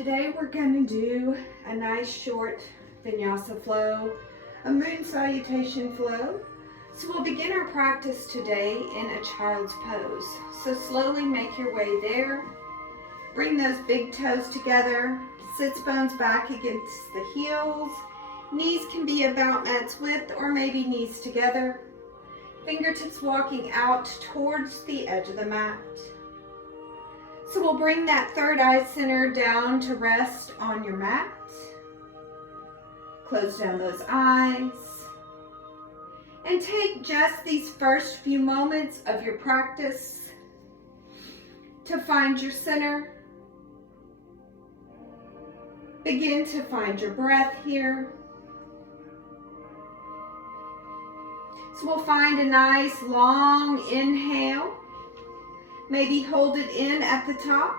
Today we're going to do a nice short vinyasa flow, a moon salutation flow. So we'll begin our practice today in a child's pose. So slowly make your way there. Bring those big toes together, sits bones back against the heels. Knees can be about mat's width or maybe knees together. Fingertips walking out towards the edge of the mat. So we'll bring that third eye center down to rest on your mat. Close down those eyes. And take just these first few moments of your practice to find your center. Begin to find your breath here. So we'll find a nice long inhale. Maybe hold it in at the top.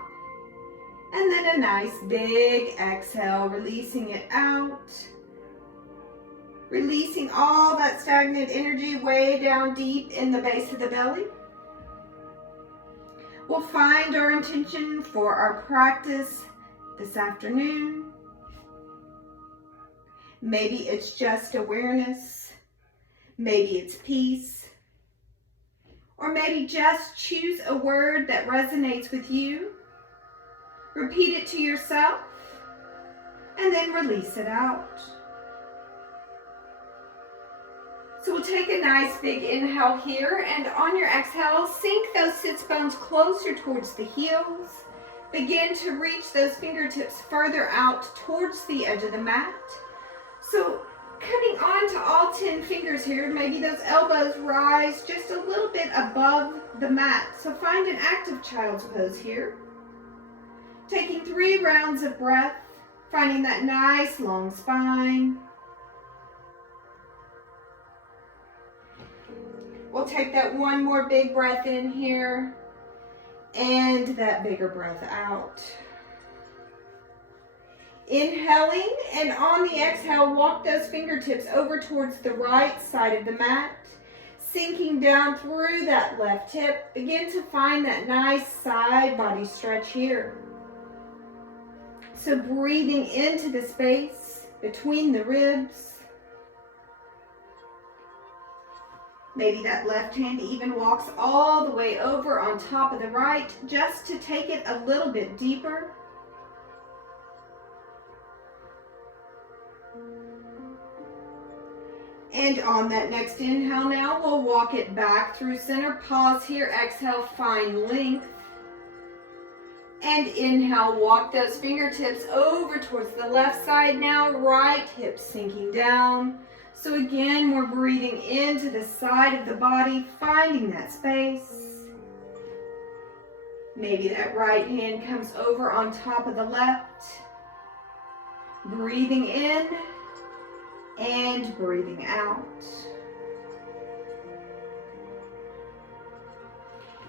And then a nice big exhale, releasing it out. Releasing all that stagnant energy way down deep in the base of the belly. We'll find our intention for our practice this afternoon. Maybe it's just awareness. Maybe it's peace. Or maybe just choose a word that resonates with you. Repeat it to yourself. And then release it out. So we'll take a nice big inhale here, and on your exhale, sink those sits bones closer towards the heels. Begin to reach those fingertips further out towards the edge of the mat. So coming on to all 10 fingers here, maybe those elbows rise just a little bit above the mat. So find an active child's pose here. Taking 3 rounds of breath, finding that nice long spine. We'll take that one more big breath in here and that bigger breath out. Inhaling, and on the exhale, walk those fingertips over towards the right side of the mat. Sinking down through that left hip, begin to find that nice side body stretch here. So breathing into the space between the ribs. Maybe that left hand even walks all the way over on top of the right, just to take it a little bit deeper. And on that next inhale now, we'll walk it back through center. Pause here, exhale, find length. And inhale, walk those fingertips over towards the left side now, right hip sinking down. So again, we're breathing into the side of the body, finding that space. Maybe that right hand comes over on top of the left. Breathing in and breathing out.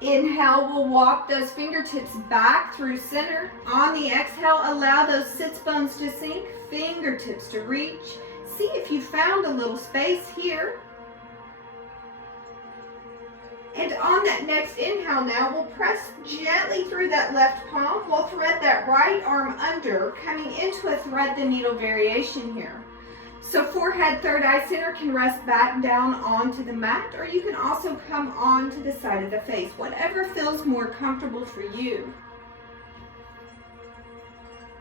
Inhale, we'll walk those fingertips back through center. On the exhale, allow those sits bones to sink, fingertips to reach. See if you found a little space here. And on that next inhale now, we'll press gently through that left palm. We'll thread that right arm under, coming into a thread the needle variation here. So forehead, third eye center can rest back down onto the mat, or you can also come onto the side of the face, whatever feels more comfortable for you.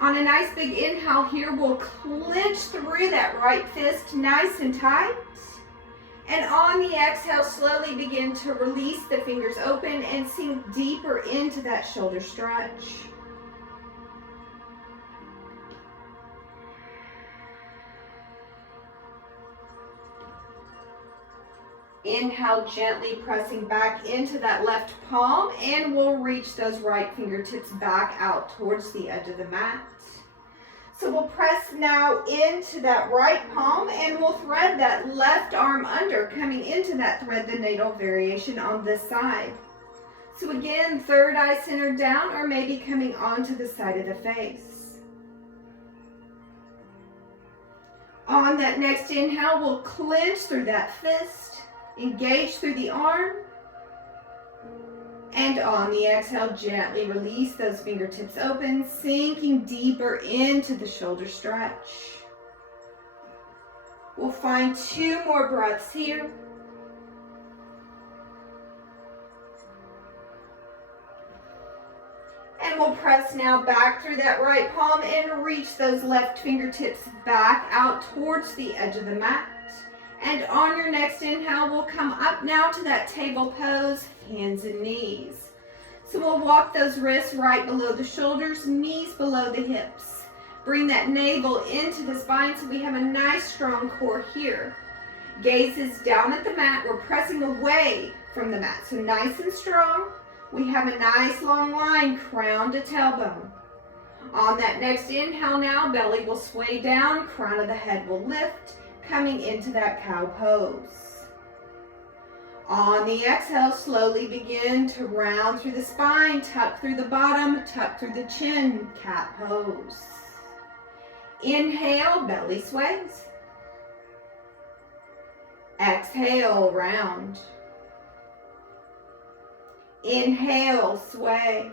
On a nice big inhale here, we'll clench through that right fist nice and tight. And on the exhale, slowly begin to release the fingers open and sink deeper into that shoulder stretch. Inhale, gently pressing back into that left palm, and we'll reach those right fingertips back out towards the edge of the mat. So we'll press now into that right palm, and we'll thread that left arm under, coming into that thread the needle variation on this side. So again, third eye center down, or maybe coming onto the side of the face. On that next inhale, we'll clench through that fist. Engage through the arm. And on the exhale, gently release those fingertips open, sinking deeper into the shoulder stretch. We'll find 2 more breaths here. And we'll press now back through that right palm and reach those left fingertips back out towards the edge of the mat. And on your next inhale, we'll come up now to that table pose, hands and knees. So we'll walk those wrists right below the shoulders, knees below the hips. Bring that navel into the spine so we have a nice strong core here. Gaze is down at the mat. We're pressing away from the mat. So nice and strong. We have a nice long line, crown to tailbone. On that next inhale now, belly will sway down, crown of the head will lift, coming into that cow pose. On the exhale, slowly begin to round through the spine, tuck through the bottom, tuck through the chin, cat pose. Inhale, belly sways. Exhale, round. Inhale, sway.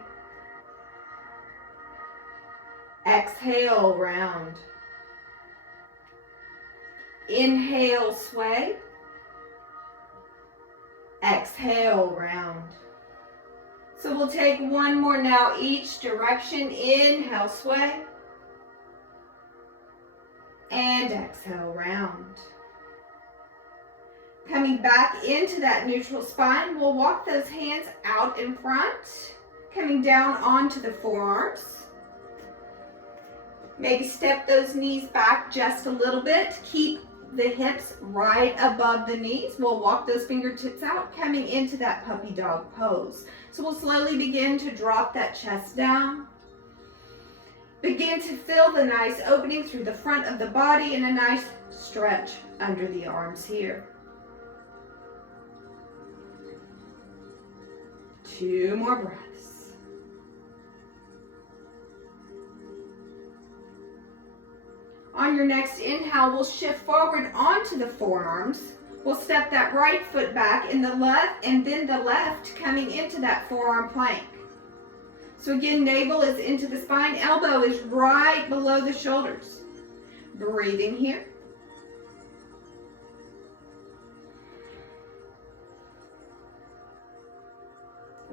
Exhale, round. Inhale, sway. Exhale, round. So we'll take 1 more now each direction. Inhale, sway. And exhale, round. Coming back into that neutral spine, we'll walk those hands out in front, coming down onto the forearms. Maybe step those knees back just a little bit. Keep the hips right above the knees. We'll walk those fingertips out, coming into that puppy dog pose. So we'll slowly begin to drop that chest down. Begin to feel the nice opening through the front of the body and a nice stretch under the arms here. 2 more breaths. On your next inhale, we'll shift forward onto the forearms. We'll step that right foot back in the left and then the left coming into that forearm plank. So again, navel is into the spine, elbow is right below the shoulders. Breathing here.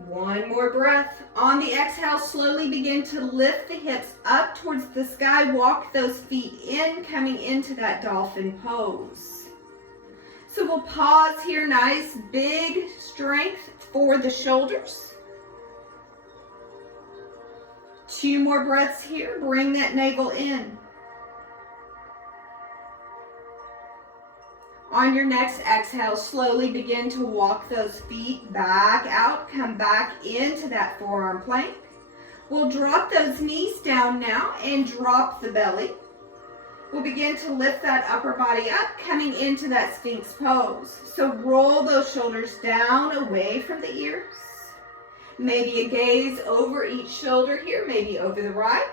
One more breath. On the exhale, slowly begin to lift the hips up towards the sky. Walk those feet in, coming into that dolphin pose. So we'll pause here. Nice big strength for the shoulders. 2 more breaths here. Bring that navel in. On your next exhale, slowly begin to walk those feet back out. Come back into that forearm plank. We'll drop those knees down now and drop the belly. We'll begin to lift that upper body up, coming into that Sphinx pose. So roll those shoulders down away from the ears. Maybe a gaze over each shoulder here, maybe over the right.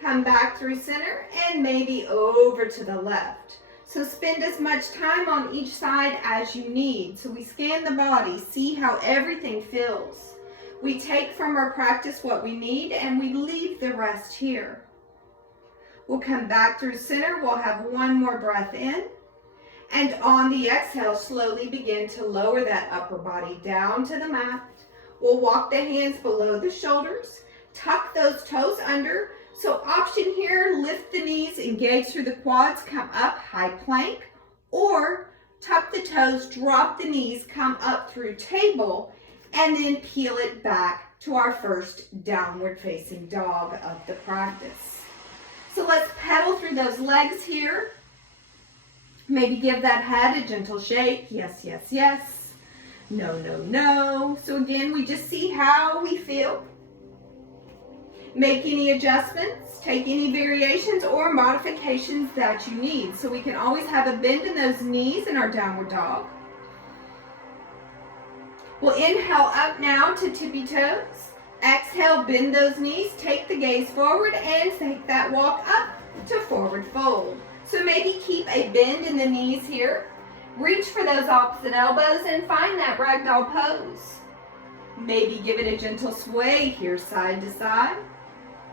Come back through center and maybe over to the left. So spend as much time on each side as you need. So we scan the body, see how everything feels. We take from our practice what we need and we leave the rest here. We'll come back through center. We'll have 1 more breath in. And on the exhale, slowly begin to lower that upper body down to the mat. We'll walk the hands below the shoulders. Tuck those toes under. So option here, lift the knees, engage through the quads, come up, high plank, or tuck the toes, drop the knees, come up through table, and then peel it back to our first downward facing dog of the practice. So let's pedal through those legs here. Maybe give that head a gentle shake. Yes, yes, yes. No, no, no. So again, we just see how we feel. Make any adjustments, take any variations or modifications that you need. So we can always have a bend in those knees in our downward dog. We'll inhale up now to tippy toes. Exhale, bend those knees, take the gaze forward and take that walk up to forward fold. So maybe keep a bend in the knees here. Reach for those opposite elbows and find that ragdoll pose. Maybe give it a gentle sway here, side to side.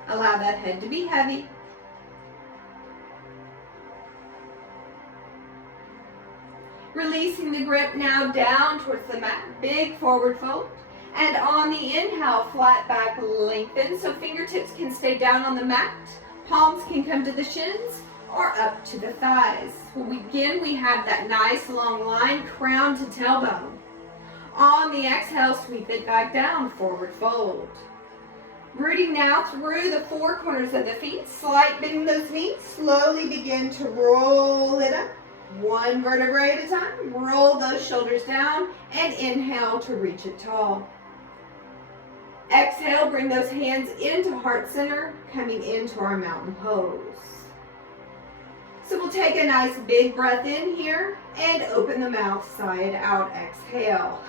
Allow that head to be heavy. Releasing the grip now down towards the mat, big forward fold. And on the inhale, flat back, lengthen, so fingertips can stay down on the mat. Palms can come to the shins or up to the thighs. When we begin, we have that nice long line, crown to tailbone. On the exhale, sweep it back down, forward fold. Rooting now through the four corners of the feet, slight bend in those knees, slowly begin to roll it up. One vertebrae at a time, roll those shoulders down and inhale to reach it tall. Exhale, bring those hands into heart center, coming into our mountain pose. So we'll take a nice big breath in here and open the mouth, side out, exhale.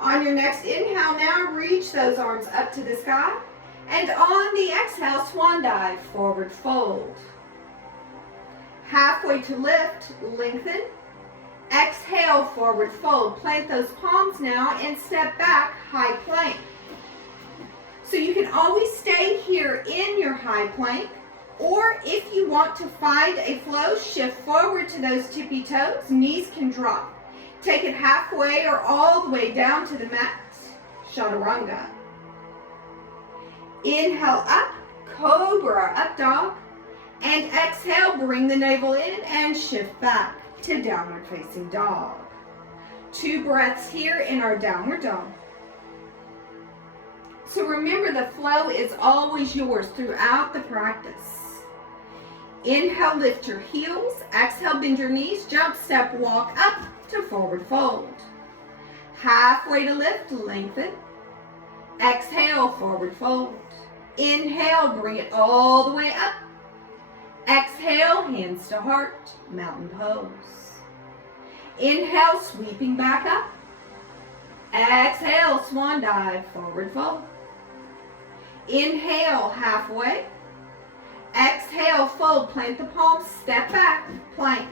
On your next inhale now, reach those arms up to the sky. And on the exhale, swan dive, forward fold. Halfway to lift, lengthen. Exhale, forward fold. Plant those palms now and step back, high plank. So you can always stay here in your high plank, or if you want to find a flow, shift forward to those tippy toes. Knees can drop. Take it halfway or all the way down to the mat. Chaturanga. Inhale up, cobra, up dog. And exhale, bring the navel in and shift back to downward facing dog. 2 breaths here in our downward dog. So remember, the flow is always yours throughout the practice. Inhale, lift your heels. Exhale, bend your knees. Jump, step, walk up to forward fold. Halfway to lift, lengthen. Exhale, forward fold. Inhale, bring it all the way up. Exhale, hands to heart, mountain pose. Inhale, sweeping back up. Exhale, swan dive, forward fold. Inhale, halfway. Exhale, fold, plant the palms, step back, plank.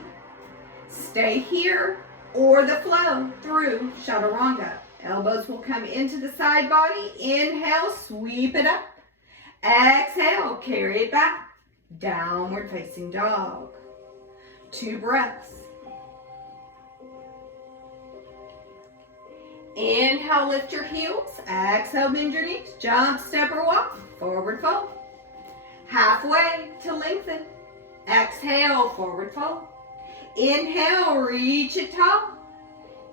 Stay here or the flow through chaturanga. Elbows will come into the side body. Inhale, sweep it up. Exhale, carry it back. Downward facing dog. 2 breaths. Inhale, lift your heels. Exhale, bend your knees. Jump, step, or walk. Forward fold. Halfway to lengthen. Exhale, forward fold. Inhale, reach it tall.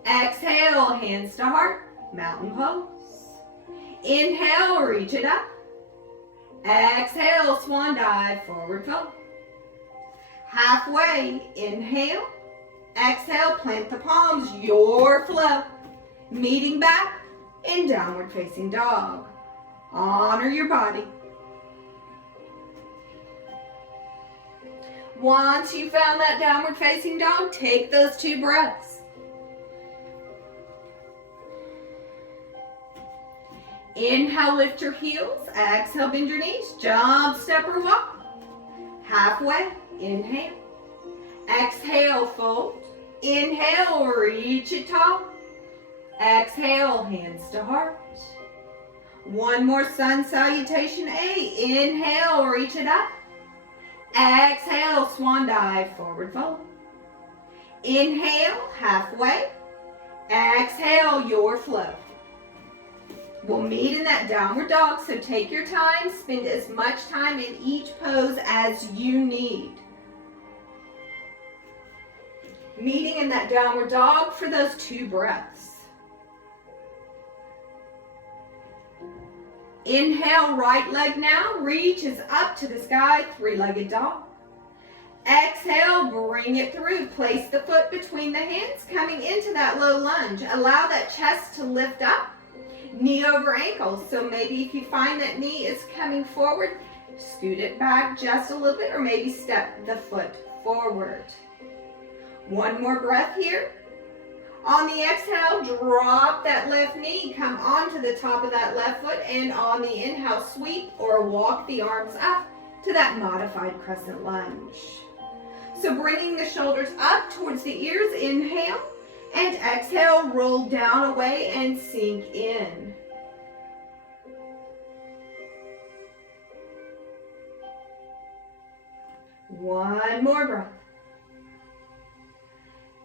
Exhale, hands to heart, mountain pose. Inhale, reach it up. Exhale, swan dive, forward fold. Halfway, inhale. Exhale, plant the palms, your flow. Meeting back in downward facing dog. Honor your body. Once you found that downward facing dog, take those 2 breaths. Inhale, lift your heels. Exhale, bend your knees. Jump, step, or walk. Halfway, inhale. Exhale, fold. Inhale, reach it tall. Exhale, hands to heart. One more sun salutation, A. Inhale, reach it up. Exhale, swan dive, forward fold. Inhale, halfway. Exhale, your flow. We'll meet in that downward dog, so take your time. Spend as much time in each pose as you need. Meeting in that downward dog for those 2 breaths. Inhale, right leg now reaches up to the sky, 3-legged dog. Exhale, bring it through. Place the foot between the hands, coming into that low lunge. Allow that chest to lift up, knee over ankle. So maybe if you find that knee is coming forward, scoot it back just a little bit, or maybe step the foot forward. One more breath here. On the exhale, drop that left knee, come onto the top of that left foot, and on the inhale, sweep or walk the arms up to that modified crescent lunge. So bringing the shoulders up towards the ears, inhale, And exhale, roll down away and sink in. One more breath.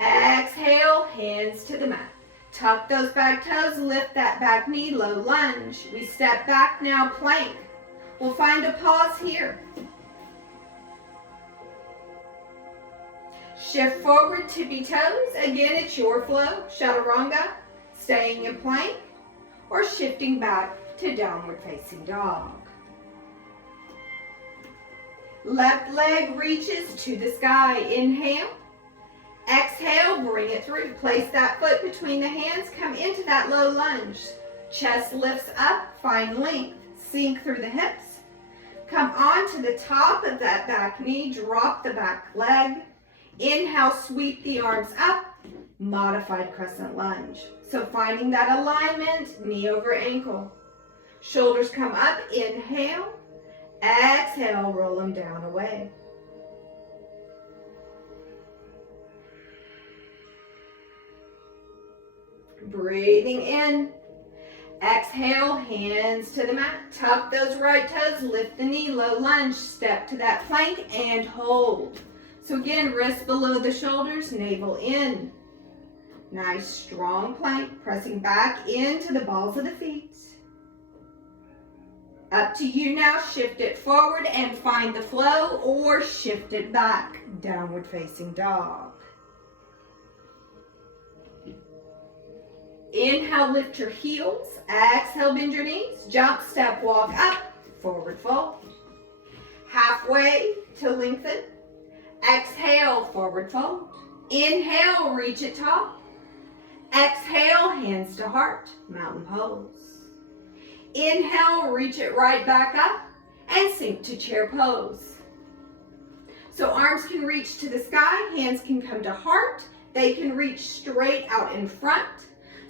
Exhale, hands to the mat. Tuck those back toes, lift that back knee, low lunge. We step back now, plank. We'll find a pause here. Shift forward, tippy toes. Again, it's your flow. Chaturanga, staying in plank, or shifting back to downward facing dog. Left leg reaches to the sky. Inhale. Exhale, bring it through. Place that foot between the hands. Come into that low lunge. Chest lifts up, find length. Sink through the hips. Come onto the top of that back knee. Drop the back leg. Inhale, sweep the arms up. Modified crescent lunge. So finding that alignment, knee over ankle. Shoulders come up. Inhale. Exhale, roll them down away. Breathing in. Exhale, hands to the mat. Tuck those right toes, lift the knee, low lunge, step to that plank and hold. So again, wrists below the shoulders, navel in. Nice strong plank, pressing back into the balls of the feet. Up to you now, shift it forward and find the flow, or shift it back, downward facing dog. Inhale, lift your heels. Exhale, bend your knees. Jump, step, walk up, forward fold. Halfway to lengthen. Exhale, forward fold. Inhale, reach it tall. Exhale, hands to heart, mountain pose. Inhale, reach it right back up and sink to chair pose. So arms can reach to the sky, hands can come to heart. They can reach straight out in front.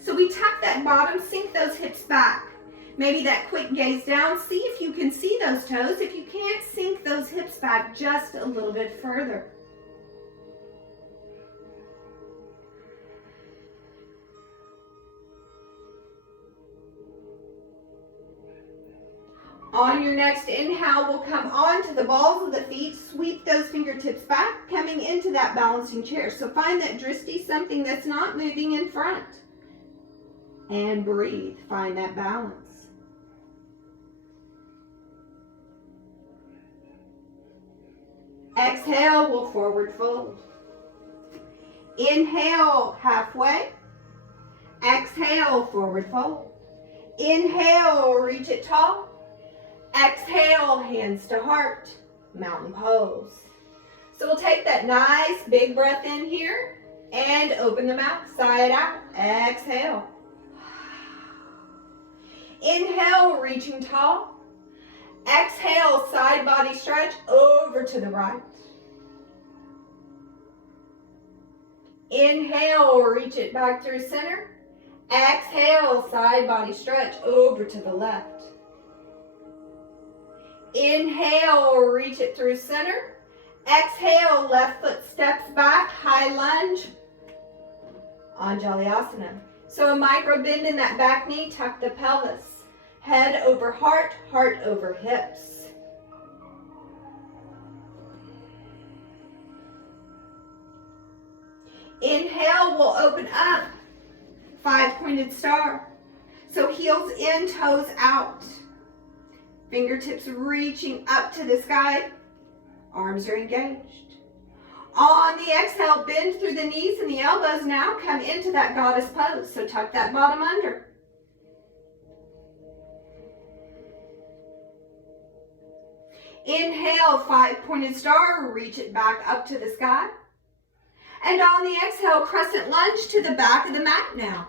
So we tuck that bottom, sink those hips back. Maybe that quick gaze down. See if you can see those toes. If you can't, sink those hips back just a little bit further. On your next inhale, we'll come onto the balls of the feet, sweep those fingertips back, coming into that balancing chair. So find that drishti, something that's not moving in front. And breathe, find that balance. Exhale, we'll forward fold. Inhale, halfway. Exhale, forward fold. Inhale, reach it tall. Exhale, hands to heart, mountain pose. So we'll take that nice big breath in here and open the mouth, sigh it out. Exhale. Inhale, reaching tall. Exhale, side body stretch over to the right. Inhale, reach it back through center. Exhale, side body stretch over to the left. Inhale, reach it through center. Exhale, left foot steps back, high lunge, Anjali-asana. So a micro bend in that back knee, tuck the pelvis. Head over heart, heart over hips. Inhale, we'll open up, 5-pointed star. So heels in, toes out. Fingertips reaching up to the sky. Arms are engaged. On the exhale, bend through the knees and the elbows now. Come into that goddess pose. So tuck that bottom under. Inhale, 5-pointed star. Reach it back up to the sky. And on the exhale, crescent lunge to the back of the mat now.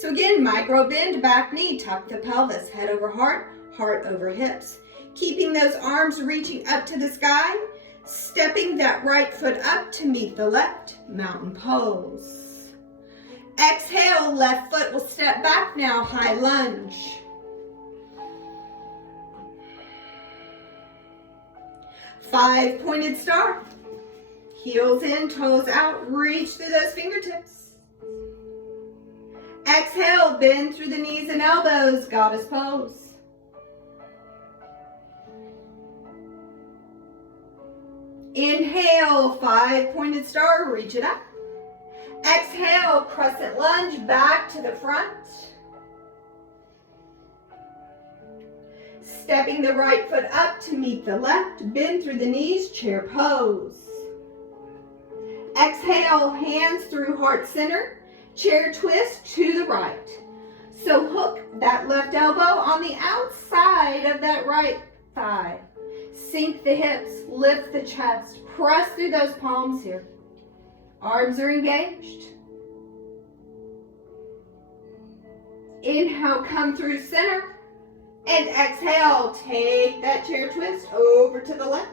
So again, micro bend, back knee, tuck the pelvis, head over heart, heart over hips. Keeping those arms reaching up to the sky, stepping that right foot up to meet the left, mountain pose. Exhale, left foot will step back now, high lunge. Five-pointed star. Heels in, toes out, reach through those fingertips. Exhale, bend through the knees and elbows, goddess pose. Inhale, 5-pointed star, reach it up. Exhale, crescent lunge, back to the front. Stepping the right foot up to meet the left, bend through the knees, chair pose. Exhale, hands through heart center, chair twist to the right. So hook that left elbow on the outside of that right thigh. Sink the hips, lift the chest, press through those palms here. Arms are engaged. Inhale, come through center. And exhale, take that chair twist over to the left.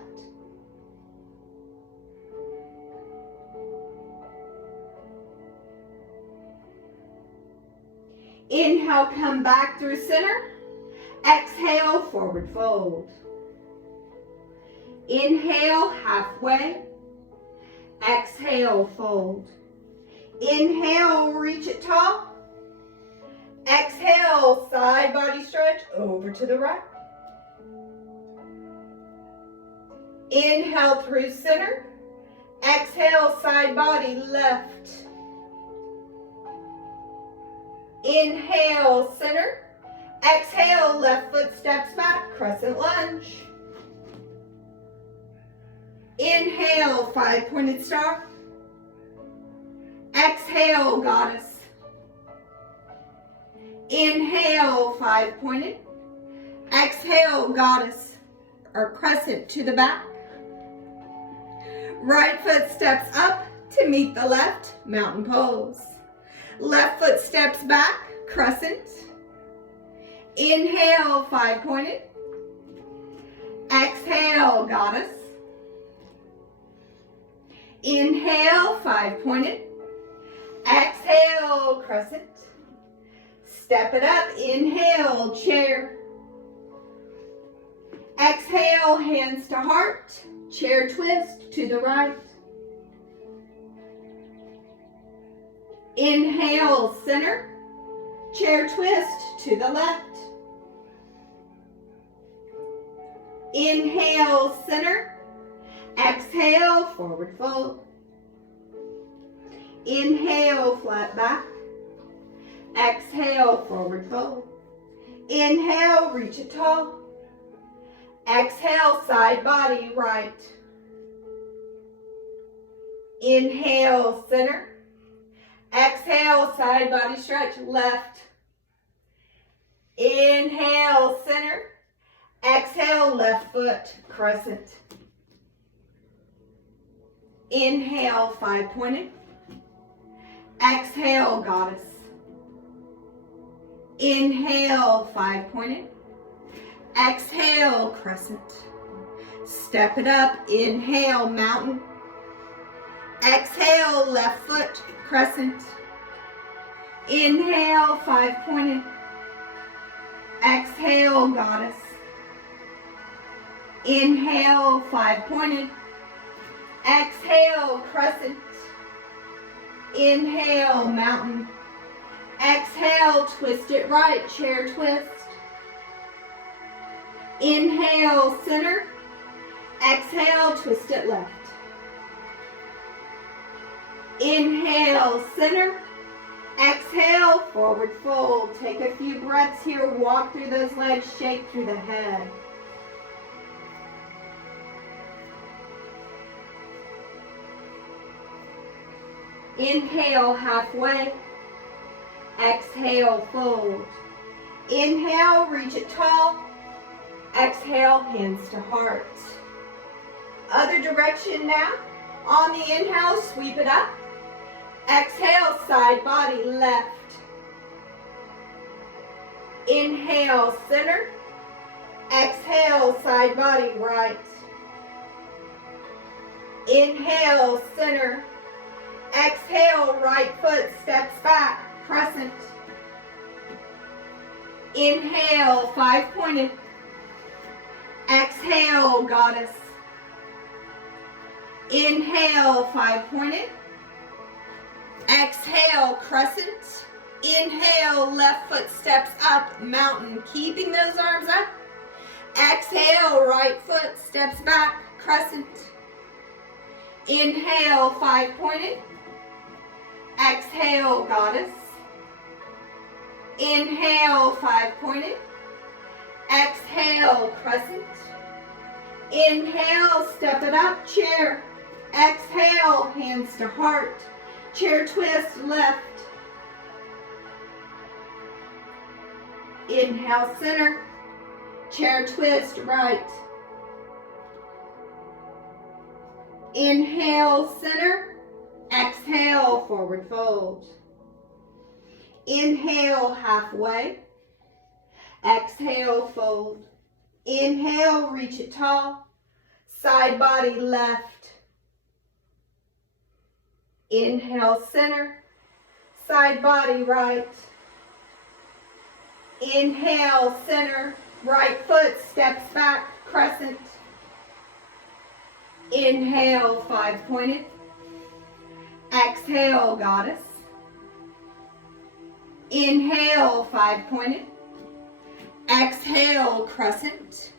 Inhale, come back through center. Exhale, forward fold. Inhale, halfway. Exhale, fold. Inhale, reach it tall. Exhale, side body stretch over to the right. Inhale through center. Exhale, side body left. Inhale, center. Exhale, left foot steps back, crescent lunge. Inhale, 5-pointed star. Exhale, goddess. Inhale, 5-pointed. Exhale, goddess, or crescent to the back. Right foot steps up to meet the left, mountain pose. Left foot steps back, crescent. Inhale, 5-pointed. Exhale, goddess. Inhale, 5-pointed. Exhale, crescent. Step it up, inhale, chair. Exhale, hands to heart, chair twist to the right. Inhale, center, chair twist to the left. Inhale, center. Exhale, forward fold. Inhale, flat back. Exhale, forward fold. Inhale, reach it tall. Exhale, side body right. Inhale, center. Exhale, side body stretch left. Inhale, center. Exhale, left foot, crescent. Inhale, 5-pointed. Exhale, goddess. Inhale, 5-pointed. Exhale, crescent. Step it up. Inhale, mountain. Exhale, left foot, crescent. Inhale, 5-pointed. Exhale, goddess. Inhale, 5-pointed. Exhale, crescent. Inhale, mountain. Exhale, twist it right, chair twist. Inhale, center. Exhale, twist it left. Inhale, center. Exhale, forward fold. Take a few breaths here. Walk through those legs, shake through the head. Inhale, halfway. Exhale, fold. Inhale, reach it tall. Exhale, hands to heart. Other direction now. On the inhale, sweep it up. Exhale, side body left. Inhale, center. Exhale, side body right. Inhale, center. Exhale, right foot steps back, crescent. Inhale, 5-pointed. Exhale, goddess. Inhale, 5-pointed. Exhale, crescent. Inhale, left foot steps up, mountain, keeping those arms up. Exhale, right foot steps back, crescent. Inhale, 5-pointed. Exhale, goddess. Inhale, 5-pointed. Exhale, crescent. Inhale, step it up, chair. Exhale, hands to heart. Chair twist, left. Inhale, center. Chair twist, right. Inhale, center. Exhale, forward fold. Inhale, halfway. Exhale, fold. Inhale, reach it tall. Side body left. Inhale, center. Side body right. Inhale, center. Right foot steps back, crescent. Inhale, 5-pointed. Exhale, goddess. Inhale, 5-pointed. Exhale, crescent.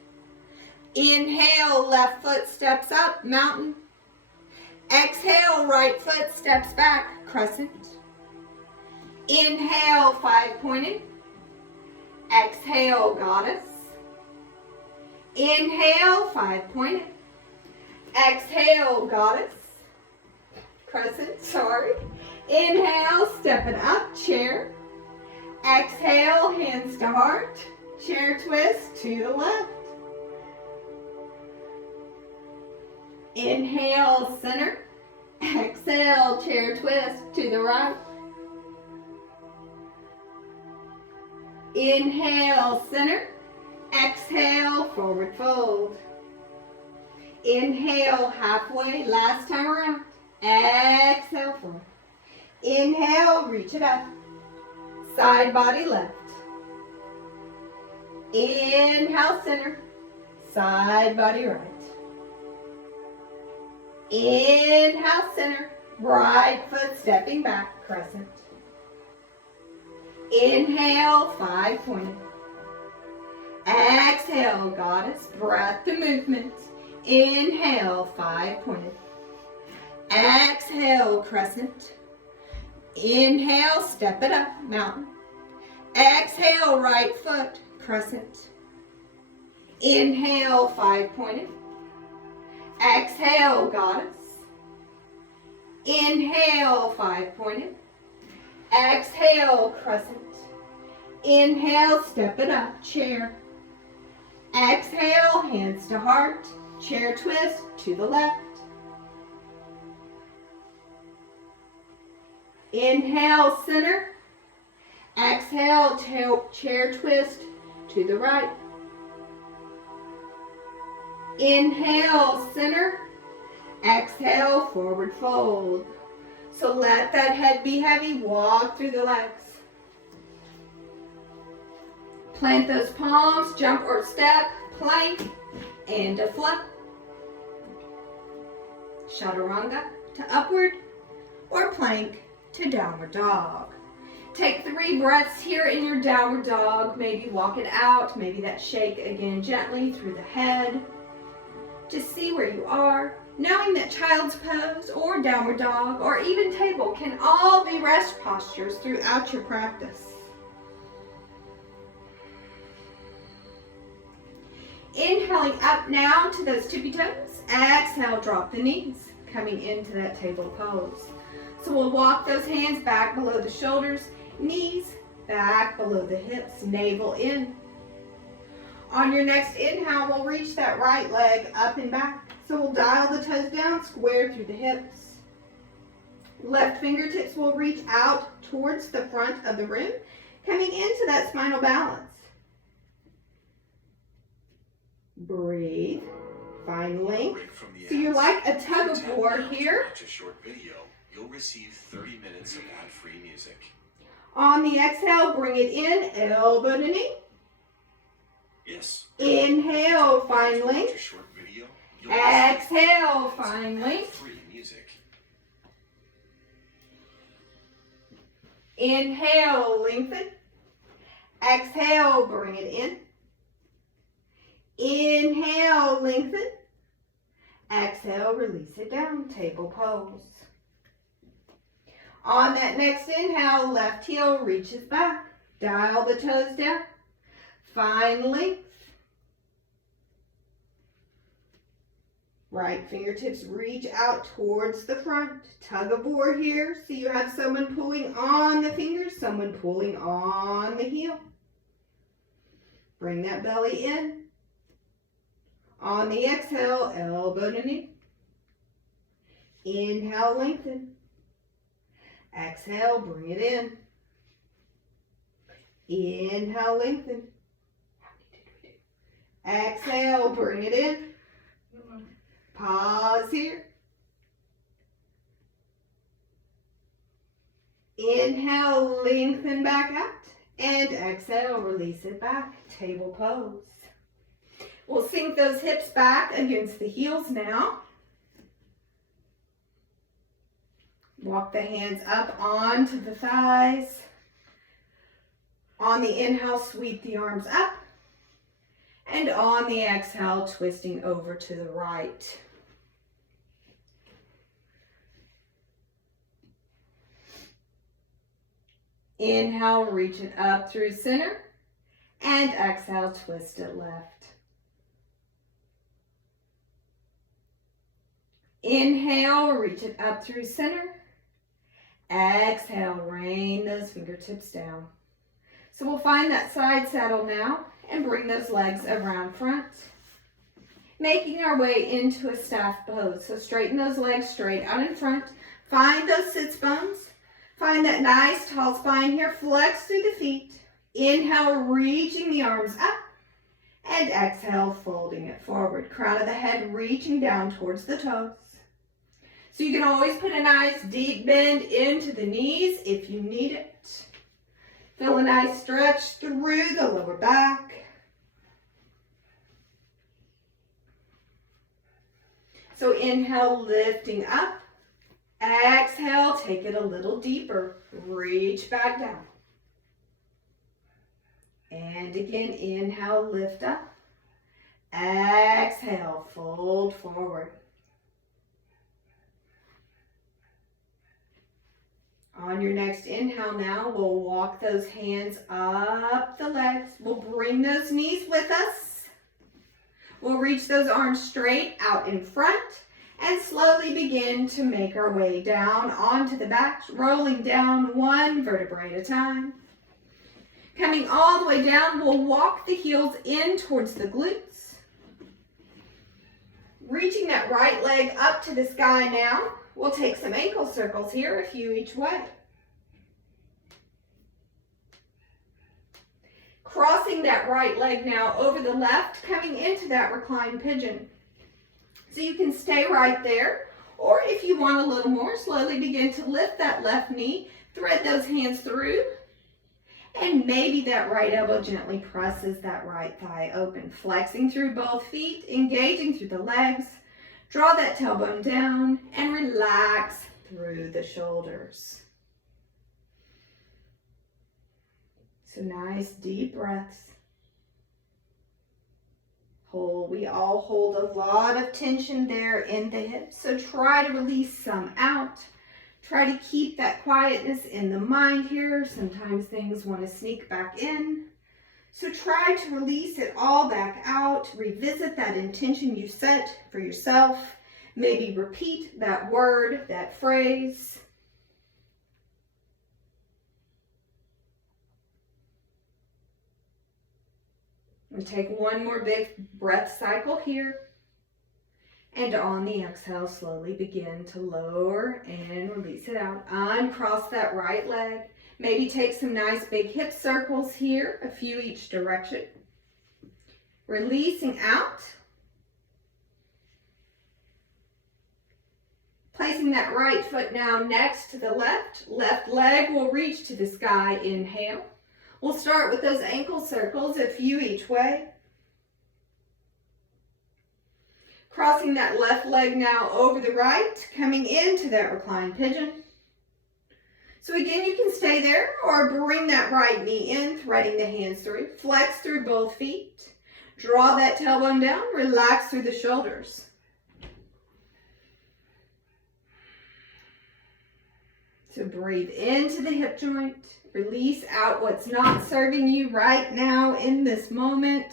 Inhale, left foot steps up, mountain. Exhale, right foot steps back, crescent. Inhale, 5-pointed. Exhale, goddess. Inhale, 5-pointed. Exhale, goddess. Crescent, sorry. Inhale, step it up, chair. Exhale, hands to heart. Chair twist to the left. Inhale, center. Exhale, chair twist to the right. Inhale, center. Exhale, forward fold. Inhale, halfway, last time around. Exhale, forward. Inhale, reach it up. Side body left. Inhale, center. Side body right. Inhale, center. Right foot stepping back, crescent. Inhale, 5-pointed. Exhale, goddess, breath to movement. Inhale, 5-pointed. Exhale, crescent. Inhale, step it up, mountain. Exhale, right foot, crescent. Inhale, 5-pointed. Exhale, goddess. Inhale, 5-pointed. Exhale, crescent. Inhale, step it up, chair. Exhale, hands to heart. Chair twist to the left. Inhale, center. Exhale, chair twist to the right. Inhale, center. Exhale, forward fold. So let that head be heavy. Walk through the legs. Plant those palms, jump or step, plank, and a flip. Chaturanga to upward, or plank to downward dog. Take 3 breaths here in your downward dog. Maybe walk it out, maybe that shake again gently through the head. Just see where you are, knowing that child's pose or downward dog or even table can all be rest postures throughout your practice. Inhaling up now to those tippy toes. Exhale, drop the knees, coming into that table pose. So we'll walk those hands back below the shoulders, knees back below the hips, navel in. On your next inhale, we'll reach that right leg up and back. So we'll dial the toes down, square through the hips. Left fingertips will reach out towards the front of the rim, coming into that spinal balance. Breathe. Find length. So you're like a tug of war here. Watch a short video. You'll receive 30 minutes of ad-free music. On the exhale, bring it in, elbow to knee. Yes. Inhale, find Watch a length. short video. Exhale, find length. Free music. Inhale, lengthen. Exhale, bring it in. Inhale, lengthen. Exhale, release it down, table pose. On that next inhale, left heel reaches back. Dial the toes down. Find length. Right fingertips reach out towards the front. Tug of war here. So you have someone pulling on the fingers, someone pulling on the heel. Bring that belly in. On the exhale, elbow to knee. Inhale, lengthen. Exhale, bring it in. Inhale, lengthen. Exhale, bring it in. Pause here. Inhale, lengthen back out. And exhale, release it back. Table pose. We'll sink those hips back against the heels now. Walk the hands up onto the thighs. On the inhale, sweep the arms up. And on the exhale, twisting over to the right. Inhale, reach it up through center. And exhale, twist it left. Inhale, reach it up through center. Exhale, rain those fingertips down. So we'll find that side saddle now and bring those legs around front. Making our way into a staff pose. So straighten those legs straight out in front. Find those sits bones. Find that nice tall spine here. Flex through the feet. Inhale, reaching the arms up. And exhale, folding it forward. Crown of the head reaching down towards the toes. So you can always put a nice deep bend into the knees if you need it. Feel a nice stretch through the lower back. So inhale, lifting up. Exhale, take it a little deeper. Reach back down. And again, inhale, lift up. Exhale, fold forward. On your next inhale now, we'll walk those hands up the legs. We'll bring those knees with us. We'll reach those arms straight out in front and slowly begin to make our way down onto the back, rolling down one vertebrae at a time. Coming all the way down, we'll walk the heels in towards the glutes. Reaching that right leg up to the sky now. We'll take some ankle circles here, a few each way. Crossing that right leg now over the left, coming into that reclined pigeon. So you can stay right there, or if you want a little more, slowly begin to lift that left knee, thread those hands through, and maybe that right elbow gently presses that right thigh open, flexing through both feet, engaging through the legs. Draw that tailbone down and relax through the shoulders. So nice deep breaths. We all hold a lot of tension there in the hips, so try to release some out. Try to keep that quietness in the mind here. Sometimes things want to sneak back in. So try to release it all back out. Revisit that intention you set for yourself. Maybe repeat that word, that phrase. And take one more big breath cycle here. And on the exhale, slowly begin to lower and release it out. Uncross that right leg. Maybe take some nice big hip circles here, a few each direction. Releasing out. Placing that right foot now next to the left. Left leg will reach to the sky. Inhale. We'll start with those ankle circles, a few each way. Crossing that left leg now over the right, coming into that reclined pigeon. So again, you can stay there or bring that right knee in, threading the hands through. Flex through both feet. Draw that tailbone down, relax through the shoulders. So breathe into the hip joint. Release out what's not serving you right now in this moment.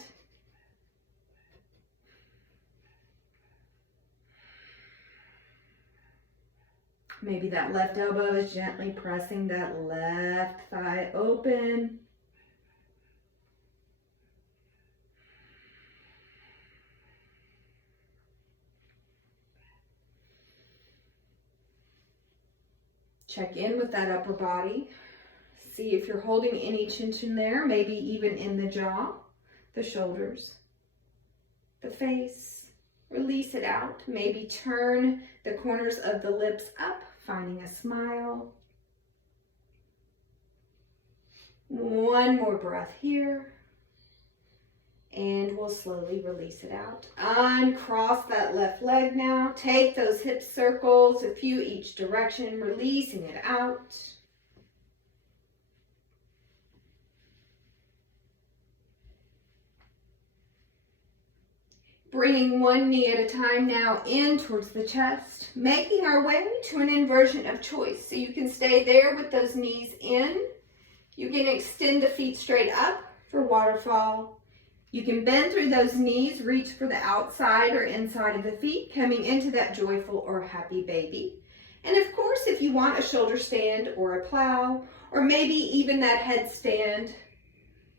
Maybe that left elbow is gently pressing that left thigh open. Check in with that upper body. See if you're holding any tension there, maybe even in the jaw, the shoulders, the face. Release it out. Maybe turn the corners of the lips up, finding a smile. One more breath here. And we'll slowly release it out. Uncross that left leg now. Take those hip circles, a few each direction, releasing it out. Bringing one knee at a time now in towards the chest, making our way to an inversion of choice. So you can stay there with those knees in. You can extend the feet straight up for waterfall. You can bend through those knees, reach for the outside or inside of the feet, coming into that joyful or happy baby. And of course, if you want a shoulder stand or a plow, or maybe even that headstand,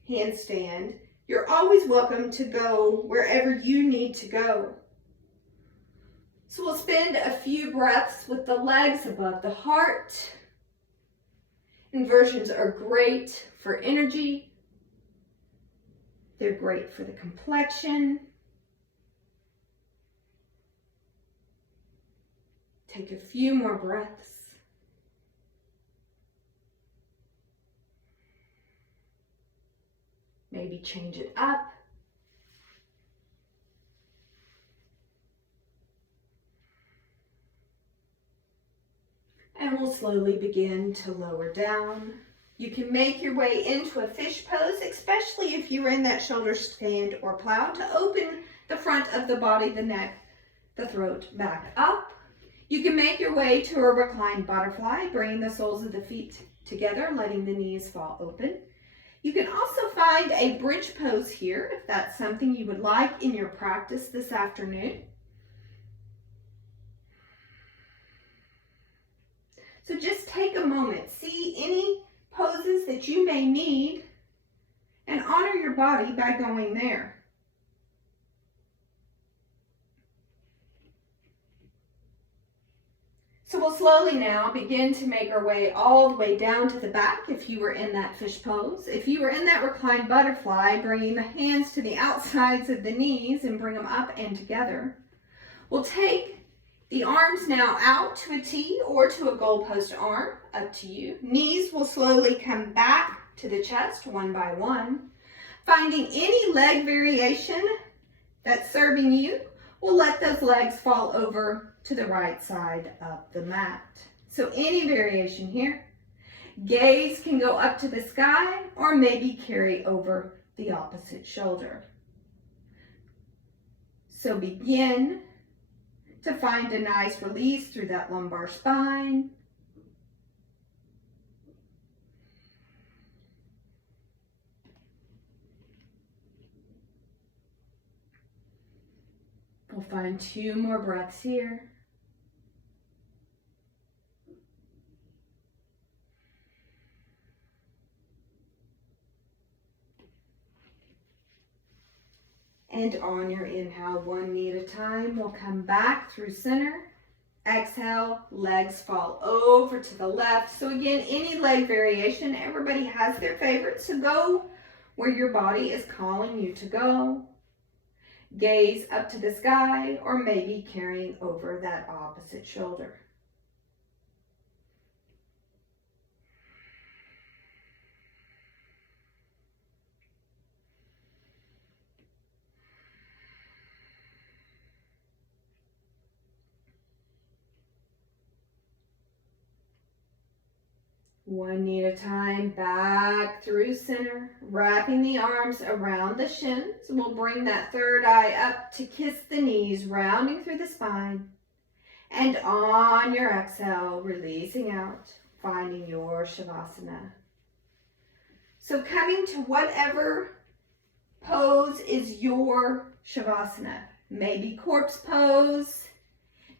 handstand, you're always welcome to go wherever you need to go. So we'll spend a few breaths with the legs above the heart. Inversions are great for energy. They're great for the complexion. Take a few more breaths. Maybe change it up. And we'll slowly begin to lower down. You can make your way into a fish pose, especially if you're in that shoulder stand or plow, to open the front of the body, the neck, the throat back up. You can make your way to a reclined butterfly, bringing the soles of the feet together, letting the knees fall open. You can also find a bridge pose here, if that's something you would like in your practice this afternoon. So just take a moment, see any poses that you may need, and honor your body by going there. So we'll slowly now begin to make our way all the way down to the back if you were in that fish pose. If you were in that reclined butterfly, bringing the hands to the outsides of the knees and bring them up and together. We'll take the arms now out to a T or to a goalpost arm, up to you. Knees will slowly come back to the chest one by one. Finding any leg variation that's serving you, we'll let those legs fall over to the right side of the mat. So any variation here. Gaze can go up to the sky or maybe carry over the opposite shoulder. So begin to find a nice release through that lumbar spine. We'll find 2 more breaths here. And on your inhale, one knee at a time, we'll come back through center. Exhale, legs fall over to the left. So again, any leg variation, everybody has their favorite. So go where your body is calling you to go. Gaze up to the sky or maybe carrying over that opposite shoulder. One knee at a time, back through center, wrapping the arms around the shins. We'll bring that third eye up to kiss the knees, rounding through the spine. And on your exhale, releasing out, finding your Shavasana. So coming to whatever pose is your Shavasana. Maybe corpse pose,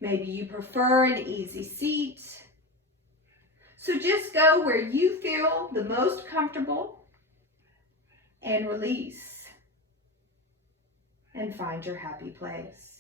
maybe you prefer an easy seat. So just go where you feel the most comfortable and release and find your happy place.